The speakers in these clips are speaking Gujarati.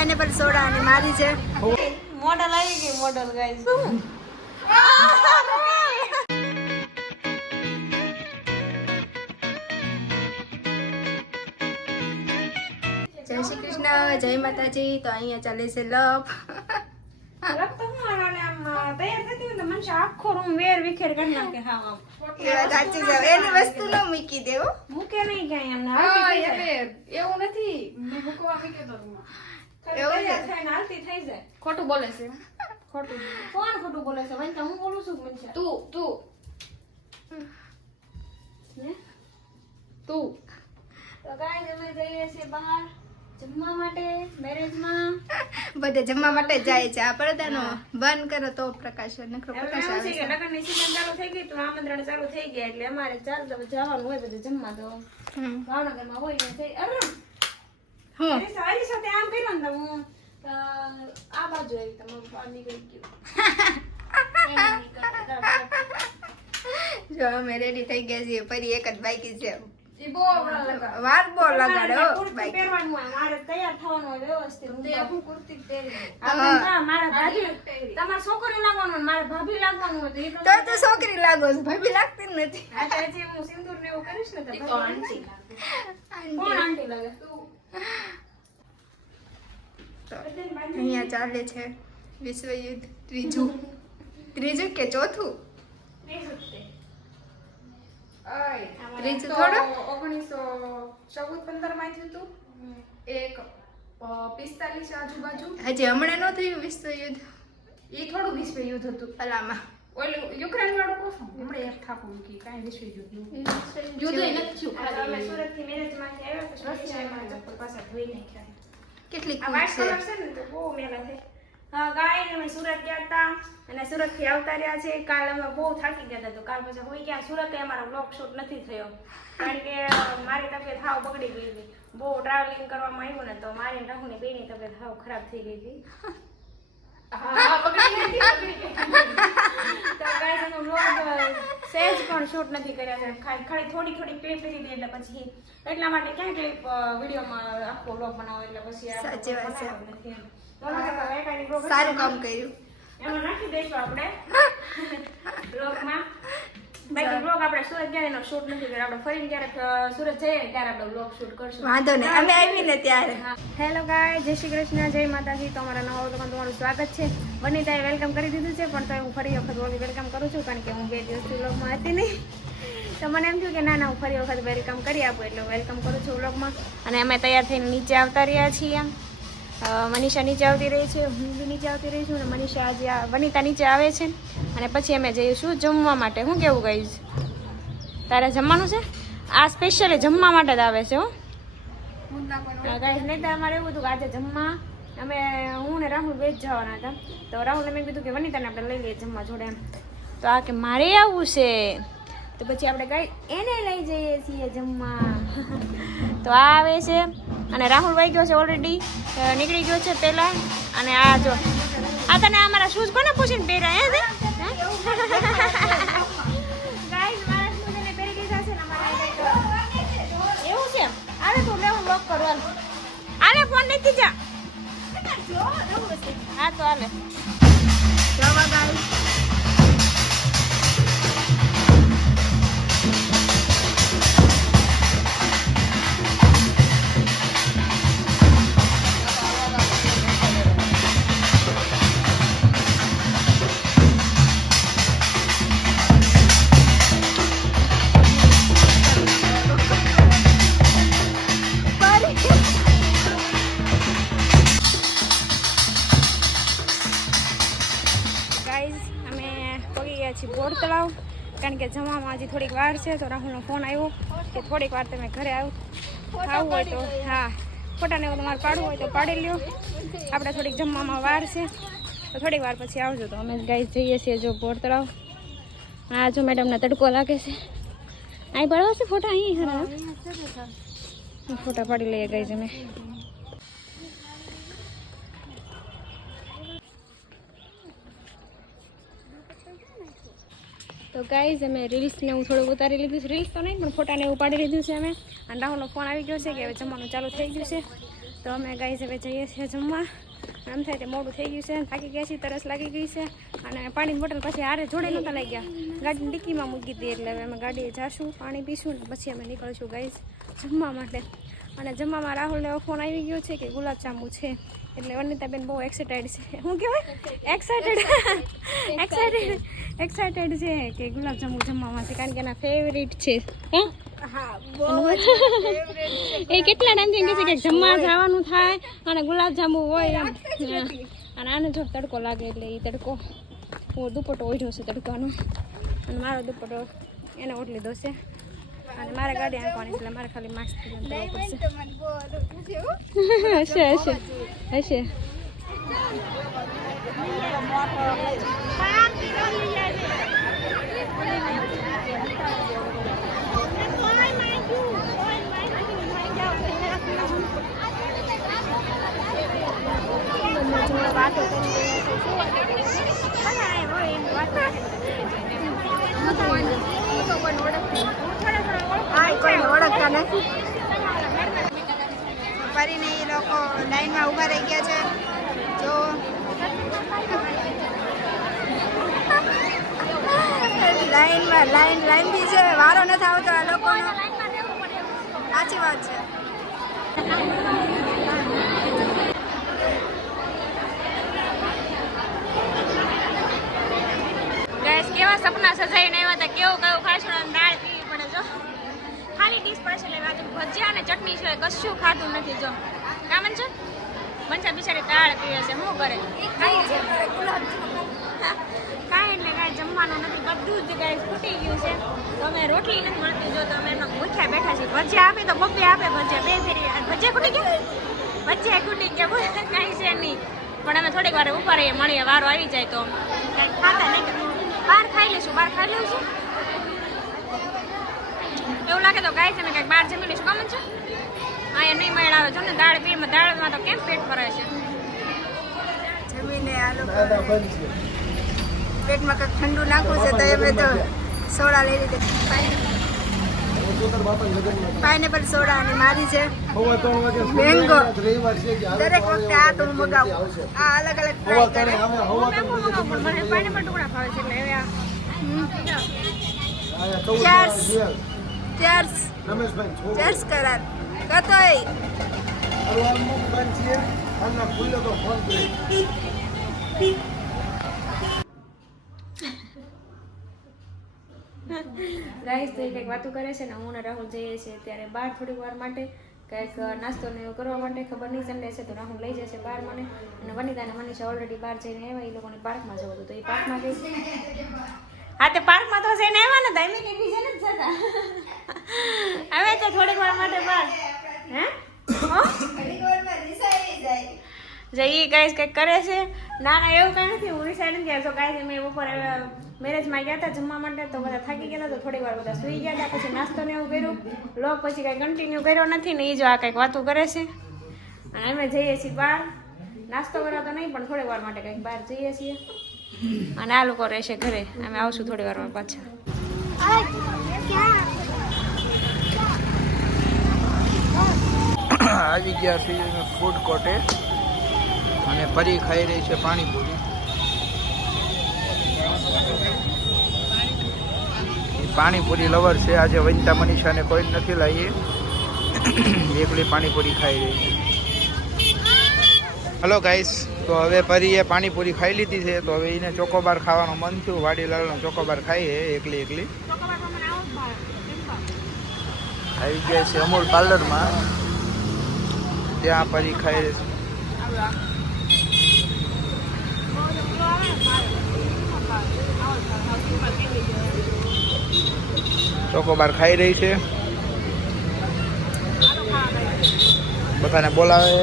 પાઇનેપલ સોડા અને મારી છે. મોડલ આવી ગઈ મોડલ ગાઈસ જય શ્રી કૃષ્ણ જય માતાજી. તો અહીંયા ચાલે છે લપ. લગતો હું આને આમ તૈયાર થતી હોય તો મનસા આખો રૂમ વેર વિખેર કરી નાખે. હા આમ એ વાત સાચી છે. એની વસ્તુ ન મૂકી દેવો મૂકે નહીં ક્યાંય એમને. એવું નથી. મૂકવા મૂકે દો ખોટું બોલે છે. ખોટું. કોણ ખોટું બોલે છે? વંતા હું બોલું છું મનસા તું તું. ને? તું. તો ગાઈસ અમે જઈએ છીએ બહાર જમવા માટે મેરેજમાં. બધે જમવા માટે જાય છે. આ પડદાનો બંધ કરો તો પ્રકાશ નખરો પ્રકાશ આવે છે લગ્નની season ચાલુ થઈ ગઈ તો આમંત્રણ ચાલુ થઈ ગયા એટલે અમારે ચાલ તો જવાનું હોય બધે જમવા તો. ભાવનગરમાં હોય ને થઈ અરે હું? સારી સાથે આમ કર્યું ને તો હું આ બાજુ આવી તમારું બહાર નીકળી ગયું. જો અમે રેડી થઈ ગયા છીએ. ફરી એક જ બાકી છે. વાર લગાડો પહેરવાનું મારે તૈયાર થવાનું વ્યવસ્થિત. હું કુર્તી પહેરી લઉં. આપણે ના, મારા ભાભી તમારે છોકરી લાગવાનું મારે ભાભી લાગવાનું હોય તો તો છોકરી લાગો છો. ભાભી લાગતી જ નથી. તો હું સિંદૂર ને એવું કરીશ ને તો એ તો ભાભી આંટી કોણ આંટી લાગે? તો. અહીંયા ચાલે છે વિશ્વયુદ્ધ ત્રીજું. ત્રીજું કે ચોથું? ત્રીજું ઓગણીસો ચૌદ પંદરમાં થયું હતું એક પિસ્તાલીસ આજુબાજુ. હજી હમણાં ન થયું વિશ્વયુદ્ધ એ થોડું વિશ્વયુદ્ધ હતું. અલામાં. ઓલું યુક્રેન વાળું કોશું હમણાં એક થાપું મૂકી કાંઈ વિશ્વ યુદ્ધનું યુદ્ધ ય નથી થયું આ તો અમે ખાલી. આવ્યા પછી રશિયામાં ચપ્પલ પાછા ધોઈ નાખ્યા. કેટલી આ કૂલ white છે. ને તો બહુ મેલા છે. હા ગાય અમે સુરત ગયા હતા અને સુરતથી આવતા રહ્યા છે. કાલ અમે બહુ થાકી ગયા હતા તો કાલ પછી હોય ગયા. સુરત અમારો બ્લોગ શૂટ નથી થયો. કારણ કે મારી તબિયત હાવ બગડી ગઈ હતી. બહુ ટ્રાવેલિંગ કરવામાં આવ્યું ને તો મારી ને રાહુલની બેની તબિયત હાવ ખરાબ થઈ ગઈ હતી. પણ શૂટ નથી કર્યા ખાલી ખાલી થોડી થોડી ક્લિપ લીધી એટલે પછી એટલા માટે ક્યાં ક્લિપ વિડીયોમાં આખો બનાવો એટલે પછી સાચી વાત છે. સારું કામ કર્યું. એમાં નાખી દઈશું આપણે. બાકી બ્લોગ આપણે સુરત ગયા એનો શૂટ નથી કર્યો. આપણે ફરીને ક્યારેક સુરત જઈએ ત્યારે આપણે બ્લોગ શૂટ કરશું. વાંધો નહીં. અમે આવીને ત્યારે. હેલો ગાય જય શ્રી કૃષ્ણ જય માતાજી. તમારા નવા વ્લોગમાં તમારું સ્વાગત છે. વનિતાએ વેલકમ કરી દીધું છે પણ તો હું ફરી વખત વેલકમ કરું છું કારણ કે હું બે દિવસથી વ્લોગમાં હતી નહીં. તો મને એમ થયું કે ના ના હું ફરી વખત વેલકમ કરી આપું એટલે વેલકમ કરું છું વ્લોગમાં અને અમે તૈયાર થઈને નીચે આવતા રહ્યા છીએ. એમ મનીષા નીચે આવતી રહી છે હું બી નીચે આવતી રહી છું અને મનીષા આજે આ વનિતા નીચે આવે છે અને પછી અમે જઈશું જમવા માટે. હું કેવું કહીશ? તારે જમવાનું છે? આ સ્પેશિયલી જમવા માટે જ આવે છે, હો. ગાઈસ નહીં તો અમારે એવું હતું કે આજે જમવા. અમે, હું ને રાહુલ જ જવાના હતા. તો રાહુલને મેં કીધું કે વનિતાને આપણે લઈ લઈએ જમવા જોડે એમ. તો આ કે મારે આવવું છે? તો પછી આપણે ગાઈ એને લઈ જઈએ છીએ જમવા. તો આ આવે છે. અને રાહુલ વાઈ ગયો છે ઓલરેડી નીકળી ગયો છે પહેલાં. અને આ જો, આ તને અમારા શૂઝ કોને પૂછીને પહેર્યા? હે ગાઈસ મારા શૂઝ પહેરી દીધા છે આને લોક કરવાનું આને ફોન નથી જા. હા, તો ગાડી કે જમવામાં હજી થોડીક વાર છે તો રાહુલનો ફોન આવ્યો કે થોડીક વાર તમે ઘરે આવ. ખાવું હોય તો હા ફોટાને એવું તમારે પાડવું હોય તો પાડી લ્યો. આપણે થોડીક જમવામાં વાર છે તો થોડીક વાર પછી આવજો. તો અમે ગાઈઝ જઈએ છીએ જો બોર તળાવ. હા જો મેડમને તડકો લાગે છે. અહીં પાડવા છે ફોટા? અહીં ખરા ફોટા પાડી લઈએ ગાઈઝ અમે. તો ગાઈઝ અમે રીલ્સને હું થોડું ઉતારી લીધું છે. રીલ્સ તો નહીં, પણ ફોટાને એવું પાડી લીધું છે અમે. અને રાહુલનો ફોન આવી ગયો છે કે હવે જમવાનું ચાલુ થઈ ગયું છે. તો અમે ગાઈઝ હવે જઈએ છીએ જમવા. આમ થાય તે મોડું થઈ ગયું છે. થાકી ગયા છીએ, તરસ લાગી ગઈ છે. અને પાણીની બોટલ પછી હારે જોડે નહોતા લઈ ગયા ગાડીની ડિક્કીમાં મૂકી હતી એટલે હવે અમે ગાડીએ જાશું, પાણી પીશું ને પછી અમે નીકળશું ગાઈઝ જમવા માટે. અને જમવામાં રાહુલને એવો ફોન આવી ગયો છે કે ગુલાબજાંબુ છે. એટલે વનિતાબેન બહુ એક્સાઇટેડ છે. શું કહેવાય? એક્સાઇટેડ એક્સાઇટેડ એક્સાઇટેડ છે કે ગુલાબજાંબુ જમવામાં છે કારણ કે એના ફેવરિટ છે. હે? એ કેટલા ટાઈમથી કહે છે કે જમવા જવાનું થાય અને ગુલાબજાંબુ હોય એમ. અને આને જો તડકો લાગે એટલે એ તડકો. હું દુપટ્ટો ઓઢ્યો છે તડકાનો. અને મારો દુપટ્ટો એને ઓઢ લીધો છે અને મારે ગાડી આંકવાની એટલે મારે ખાલી માસ્ક હશે હશે હશે વાતો. હા કોઈને ઓળખતા નથી. ફરીને એ લોકો લાઈનમાં ઊભા રહી ગયા છે. જો. લાઈનમાં લાઈન લાઈન બી છે વારો નથી આવતો આ લોકોનો. સાચી વાત છે. કેવા સપના સજાઈને આવ્યા હતા કેવું કયું ખાશું અને દાળ પીવી પડે જો ખાલી ડીશ પડે છે એટલે આજે ભજીયા અને ચટણી છે, કશું ખાધું નથી જો. કામ છે? મંચા બિચારી તાળ પીવે છે, શું કરે? કાંઈ એટલે કાંઈ જમવાનું નથી, બધું જ કાંઈ ફૂટી ગયું છે. તો અમે રોટલી નથી મળતી જો તો અમે એમાં ભૂખ્યા બેઠા છીએ. ભજીયા આપે તો બબ્બે આપે ભજીયા, બે ફેરી ભજીયા ખૂટી ગયા? ભજીયા ખૂટી ગયા, બોલ, કાંઈ છે નહીં. પણ અમે થોડીક વાર ઉપર રહીએ, મળીએ, વારો આવી જાય તો. કાંઈ ખાતા નહીં. બહાર ખાઈ લઈશું, બહાર ખાઈ લઈશું. એવું લાગે તો ગાય છે ને કંઈક બહાર જમી લઈશું ગમે છે? અહીંયા નહીં મેળ આવે. જો ને દાળ પીરમાં દાળમાં તો કેમ પેટ ભરાય છે? જમીને આ લોકો પેટમાં કંઈક ઠંડુ નાખવું છે તો એમ તો સોડા લઈ લીધી. પાઇનેપલ સોડા અને મારી છે. મેંગો. દરેક વખતે આ તો હું મગાવું. આ અલગ અલગ પણ પાઇનેપલ ટુકડા ભાવે છે એટલે આ Cheers. ચેર્સ. ચેર્સ કરાર. કતોય ગાઈસ તો એ કંઈક વાતો કરે છે ને, હું ને રાહુલ જઈએ છીએ ત્યારે બહાર થોડીક વાર માટે. કંઈક નાસ્તો ને એવું કરવા માટે ખબર નહીં સંડે છે તો રાહુલ લઈ જશે બહાર મને. અને વનિતા અને મનીષા ઓલરેડી બહાર જઈને આવ્યા, એ લોકોને પાર્કમાં જવું હતું તો એ પાર્કમાં ગઈ. હા, તે પાર્કમાં તો જઈને આવ્યા ને ધૈમી કે બીજે નથી જતા. આવે તો થોડીક વાર માટે બહાર હે? જઈએ ગાઈસ કંઈક કરે છે. ના એવું કંઈ નથી. હું રિસાઈડ નથી આવ્યો ગાઈસ મેં બપોરે મેરેજમાં ગયા હતા જમવા માટે, તો બધા થાકી ગયા તો થોડી વાર બધા સુઈ ગયા હતા પછી નાસ્તો એવું કર્યું. લોક પછી કાંઈ કન્ટિન્યુ કર્યો નથી ને એ જો આ કંઈક વાતો કરે છે. અમે જઈએ છીએ બહાર. નાસ્તો કરવા તો નહીં, પણ થોડી વાર માટે કંઈક બહાર જઈએ છીએ. અને આ લોકો રહેશે ઘરે. અમે આવશું થોડી વારમાં પાછા. આવી ગયા છીએ ફૂડ કોર્ટે અને પરી ખાઈ રહી છે પાણીપુરી. પાણીપુરી લવર છે. આજે વનિતા મનીષાને કોઈ નથી લાવી. એકલી પાણીપુરી ખાઈ રહી છે. હલો ગાઈસ, તો હવે પરીએ પાણીપુરી ખાઈ લીધી છે, તો હવે એને ચોકોબાર ખાવાનું મન થયું. વાડીલાલનો ચોકોબાર ખાઈએ એકલી એકલી. આવી ગયા છે અમૂલ પાર્લરમાં. ત્યાં પરી ખાઈ ચોકોબાર ખાઈ રહી છે. બધાને બોલાવે.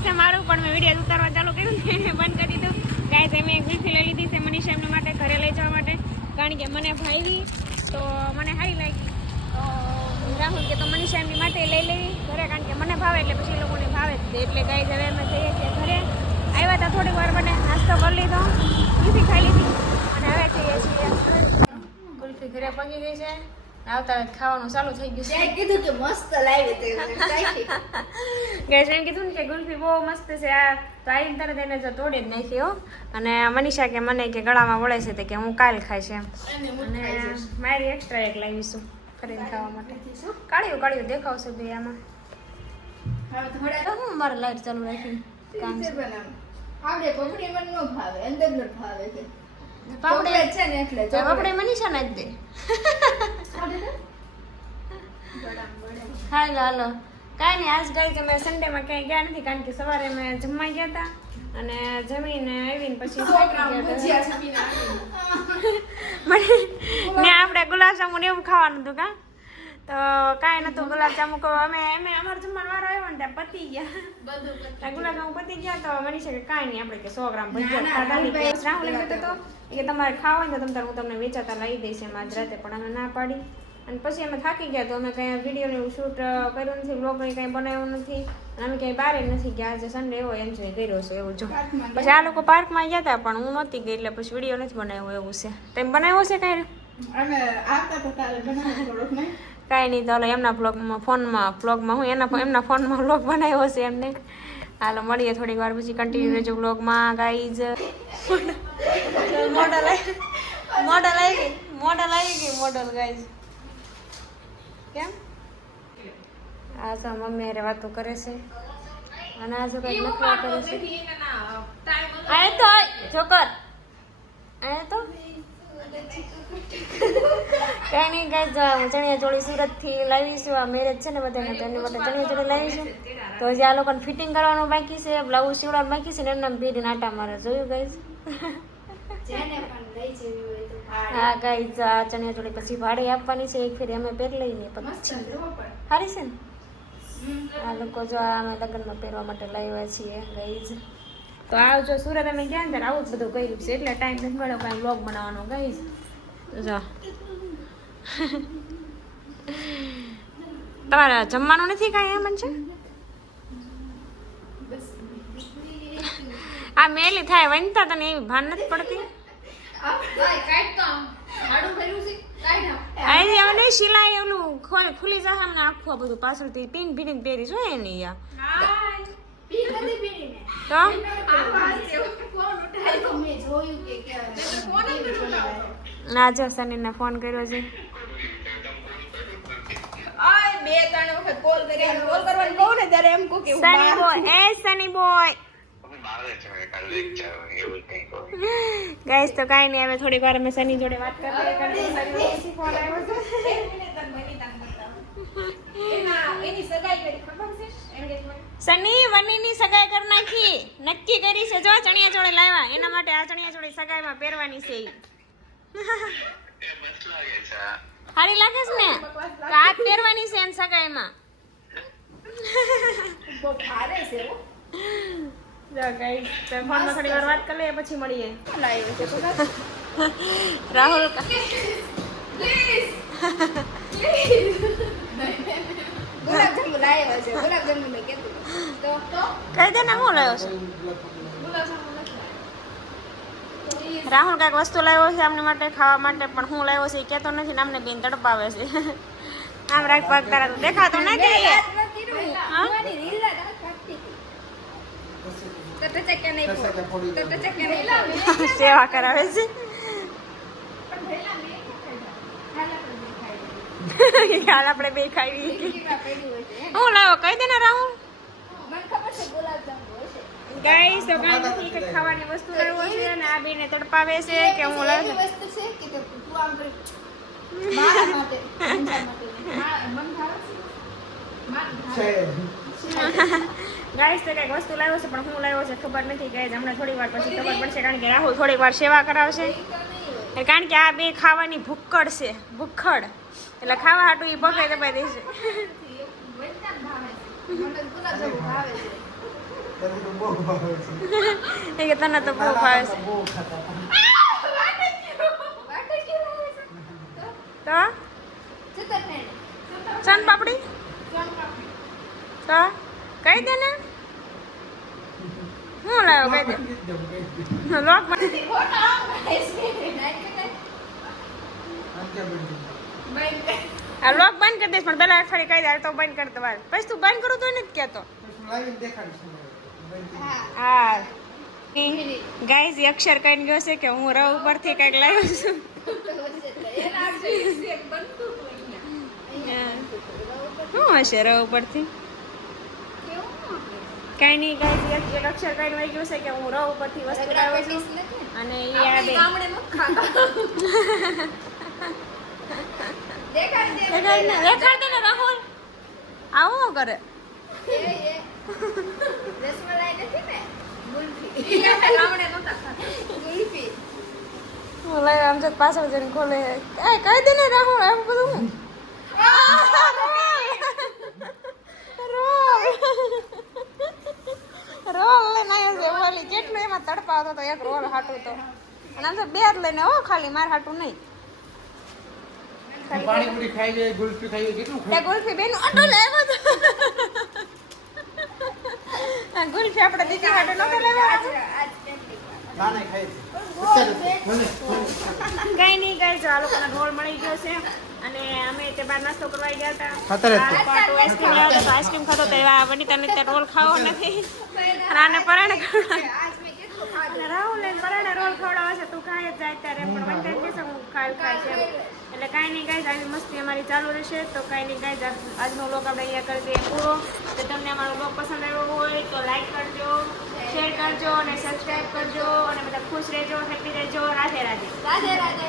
ગાય છે મારું, પણ મેં વીડિયો ઉતારવા ચાલુ કર્યું ને બંધ કરી દીધું. ગાય છે મેં ગુલ્ફી લઈ લીધી છે મનીષા એમના માટે ઘરે લઈ જવા માટે. કારણ કે મને ભાવી તો મને સારી લાગી. તો રાહુલ કે તો મનીષા એમની માટે લઈ લેવી ઘરે, કારણ કે મને ભાવે એટલે પછી લોકોને ભાવે જ તે. એટલે ગાય હવે અમે જઈએ છીએ ઘરે. આવ્યા હતા થોડીક વાર માટે નાસ્તો કરી લીધો. ગુલ્ફી ખાઈ લીધી. અને હવે જઈએ છીએ. ગુલ્ફી ઘરે પગી ગઈ છે. આવતા રાત ખાવાનું ચાલુ થઈ ગયું છે. કીધું કે મસ્ત લાવી તે. ગેસ એમ કીધું ને કે ગુલ્ફી બહુ મસ્ત છે આ. તો આવીને તરત એને જો તોડી જ નાખી હો. અને મનીષા કે મને કે ગળામાં વળે છે તે કે હું કાલ ખાઈશ એમ. અને હું અને ખાઈ જઈશ. મારી એક્સ્ટ્રા એક લાવીશું ફરીને ખાવા માટે. કાળિયું કાળિયું દેખાવશે ભાઈ આમાં. હવે થોડા તો હું મારે લાઈટ ચાલુ રાખી કામ છે. બનાવું. આપણે પપડી મને ન ભાવે અંદર ન ભાવે છે. પાપડે છે ને એટલે પાપડે મનીષા નાખ દે. હાલો હાલો. કાંઈ નહીં આજ ગાઈ કે મેં સન્ડેમાં ક્યાંય ગયા નથી કારણ કે સવારે મેં જમવા ગયા હતા અને જમીને આવીને પછી. મને ને આપણે ગુલાબજાંબુ ને એવું ખાવાનું હતું કા? તો કાંઈ નતું ગુલાબજાંબુ અમે અમે અમારે જમવાનો વારો આવ્યો ને ત્યાં પતી ગયા. ત્યાં ગુલાબજાંબુ પતી ગયા તો મનીષા કે કાંઈ નહીં આપણે કે સો ગ્રામ ભજીયા રાહુલ એમ કહેતો કે તમારે ખાવા હોય ને તો તમે હું તમને વેચાતા લાવી દઈશ એમ આજ રાતે પણ અમે ના પાડી. અને પછી અમે થાકી ગયા તો અમે કંઈ વીડિયો ને શૂટ કર્યું નથી બ્લોગ કંઈ બનાવ્યું નથી. અમે ક્યાંય બહાર નથી ગયા આજે સન્ડે એવો એન્જોય કર્યો છે એવું જો. પછી આ લોકો પાર્કમાં ગયા હતા પણ હું નહોતી ગઈ એટલે પછી વીડિયો નથી બનાવ્યો એવું છે. તેમ બનાવ્યો છે કાંઈ? અમે આવતા તો તારે બનાવ્યો થોડોક નહીં? કાંઈ નહીં તો હાલો એમના બ્લોગમાં ફોનમાં બ્લોગમાં હું એના એમના ફોનમાં બ્લોગ બનાવ્યો છે એમને. હાલો મળીએ થોડીક વાર પછી કન્ટિન્યુ રહેજો બ્લોગમાં ગાઈઝ મોડલ આવી મોડલ આવી ગઈ મોડલ આવી ગઈ મોડલ ગાઈઝ કેમ? આ તો મમ્મી હારે વાતો કરે છે. અને આ જો કંઈક નખરા કરે છે. આ તો જોકર. આ તો કઈ નહીં ગાઈઝ ચણિયા ચોળી સુરતથી લાવીશું આ મેરેજ છે ને બધાને તો એની માટે ચણિયા ચોળી લાવીશું. તો હજી આ લોકોને ફિટિંગ કરવાનું બાકી છે બ્લાઉઝ સીવડાવવાનું બાકી છે ને એમને ભીડ નાટા મારે. જોયું ગાઈઝ જેને પણ લઈ જવી હોય તો ભાડે. હા ગાઈઝ આ ચણિયા ચોળી પછી ભાડે આપવાની છે એક ફેરી અમે પહેરી લઈને પછી. સારી છે ને? આ લોકો જો આ અમે લગ્નમાં પહેરવા માટે લાવ્યા છીએ ગાઈઝ તો આવજો સુરત અમે ગયા ને ત્યારે આવું જ બધું કર્યું છે એટલે ટાઈમ નથી મળ્યો કાંઈ બ્લોગ બનાવવાનો ગઈશ જો. તમારે જમવાનું નથી કાંઈ એમ છે? આ મેલી થાય વનતા તને એવી ભાન નથી પડતી? અહીં હવે નહીં સિલાઈ ઓલું ખોલ- ખુલી જશે ને આખું બધું પાછળથી પીન ભીડીને પહેરી હોય ને યાર પી નથી પીને. તો આ. તો? મેં જોયું કે કે ના જો સનીને ફોન કર્યો છે. બે ત્રણ વખત કોલ કર્યા કોલ કરવાનું કહું ને ત્યારે એમ કહું કે સની બોય. એ સની બોય. ગાઈસ તો કાંઈ નહીં હવે થોડીક વાર અમે સની જોડે વાત કરી ફોન આવ્યો છે એની સગાઈ કરી ખબર છે? engagement? સની વનીની સગાઈ કરી નાખી. નક્કી કરી છે. જો ચણિયા ચોળી લાવ્યા. એના માટે આ ચણિયા ચોળી સગાઈમાં પહેરવાની છે. સારી લાગે છે ને? કાક પહેરવાની છે એને સગાઈમાં. બહુ ભારે છે હો. વાત કરી લઈએ પછી મળીએ. રાહુલ ગુલાબજાંબુ લાવ્યો છે ગુલાબજાંબુ મેં કીધું. તો દે ને હું લાવ્યો છું. ગુલાબજાંબુ. રાહુલ કાંઈક વસ્તુ લાવ્યો છે આમની માટે ખાવા માટે પણ હું લાવ્યો છે એ કહેતો નથી ને અમને બેન તડપાવે છે. આમ રાખ પગ તારા દેખાતો નહીં પો. સેવા કરાવે છે. ન. હાલ આપણે બે ખાઈ હે? લાવ્યો? કહી દે ને રાહુલ. મને ખબર છે હશે. ગાઈસ તો કાંઈ કે ખાવાની વસ્તુ લાવ્યો છે અને આ બેને તડપાવે છે કે હું લાવ વસ્તુ છે કે તું આમ કરી મારા માટે. ગાઈસ તો કંઈક વસ્તુ લાવ્યો છે પણ હું લાવ્યો છે ખબર નથી. ગાઈસ હમણાં થોડી વાર પછી ખબર પડશે કારણ કે રાહુલ થોડીક વાર સેવા કરાવશે. કારણ કે આ બે ખાવાની ભૂક્કડ છે ભૂખડ. એટલે ખાવા હાટું એ પકાઈ દબાઈ દેશે. એ કે તને તો બહુ ભાવે છે? તો. ચન પાપડી તો કહી દે ને હું લાવ્યો કહી દે લોક. આ લોક બંધ કરી દઈશ, પણ પેલા અઠવાડિયે કહી દે તો બંધ કરી દવા પછી તું બંધ કરું તો નથી કહેતો હા. ગાઈઝ અક્ષર કહીને ગયો છે કે હું રવ ઉપરથી કંઈક લાવ્યો છું. શું હશે રવ ઉપરથી? કઈ નહીં ગાઈઝ અક્ષર કહીને વહી ગયું છે કે હું રવ ઉપરથી વસ્તુ લાવ્યો છું. અને એ આ બે દેખાડ ને દેખાડ નથી ને? રાહુલ લાવણે નતા ખાતા. હું લઈ આમ તો પાછળ જઈને ખોલે. એ કહી દે ને રાહુલ એમ બધું હું? રોલ. રોલ લઈને આવ્યો છે. ઓલી કેટલું એમાં તડપાવતો હતો એક રોલ હાટું તો. અને આમ તો બે જ લઈને હો ખાલી માર હાટું નહીં. પાણીપુરી ખાઈ જાય ગુલ્ફી ખાઈ જાય કેટલું ગુલ્ફી બેન ઓટો લેવો તો. આ ગુલ્ફી આપણે દીકરી માટે નતો લેવા કઈ નહીં આ લોકોને રોલ મળી ગયો છે. અને અમે તે બાર નાસ્તો કરવા ગયા હતા. આઈસ્ક્રીમ લાવ્યો તો આઈસ્ક્રીમ ખાતો તો એવા વનિતાને તે રોલ ખાવો નથી. અને પરાણે ખવડાવ. રાહુલ પરાણે રોલ ખવડાવે છે. તું ખાય જાય ત્યારે. પણ વનિતા છે હું ખાય ખાય છે એટલે કાંઈ નહીં ગાઈઝ, આવી મસ્તી અમારી ચાલુ રહેશે. તો કાંઈ નહીં ગાઈઝ આજનો લોક આપણે અહીંયા કરી દઈએ પૂરો. તો તમને અમારો બ્લોગ પસંદ આવ્યો હોય તો લાઈક કરજો શેર કરજો અને સબસ્ક્રાઈબ કરજો અને બધા ખુશ રહેજો હેપી રહેજો. રાધે રાધે. રાધે રાધે.